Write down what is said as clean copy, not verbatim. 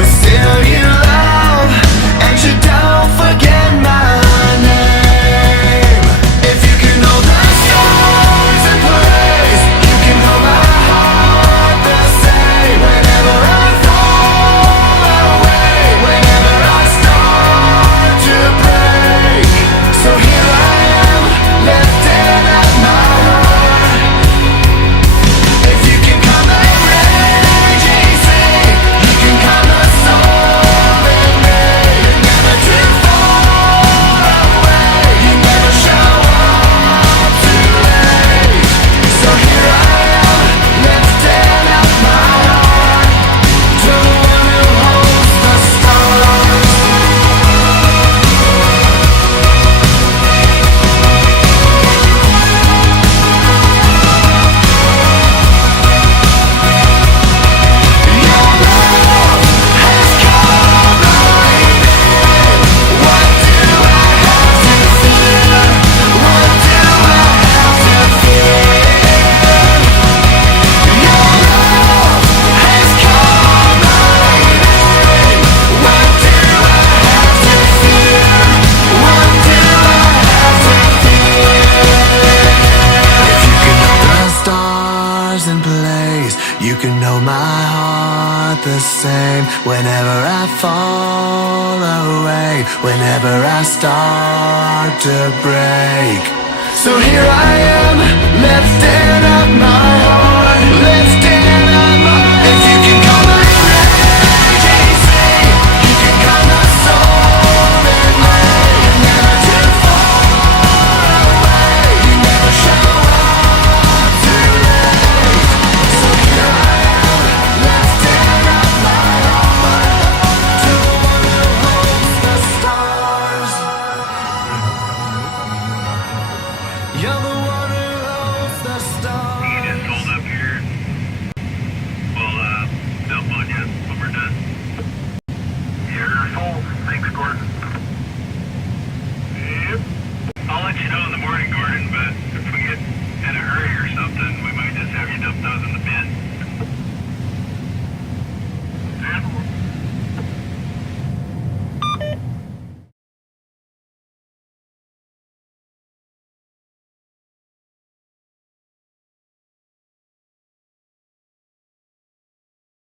but still you love, and you don't forget my name. If you can hold the stars in place, you can hold my heart the same. Whenever I fall away, whenever I start to break, so here I am, lifting up my heart. If you can calm the raging sea, you can calm the soul in me. You never drift far away, you never show up too late. So here I am, lifting up my heart to the one who holds the stars. Your love has come right in. What do I have to fear? What do I have to fear? Your love has come right in. What do I have to fear? What do I have to fear? If you can hold the stars in place, you can hold my heart the same. Whenever I fall away, whenever I start to break, so here I am, lifting up my heart, lifting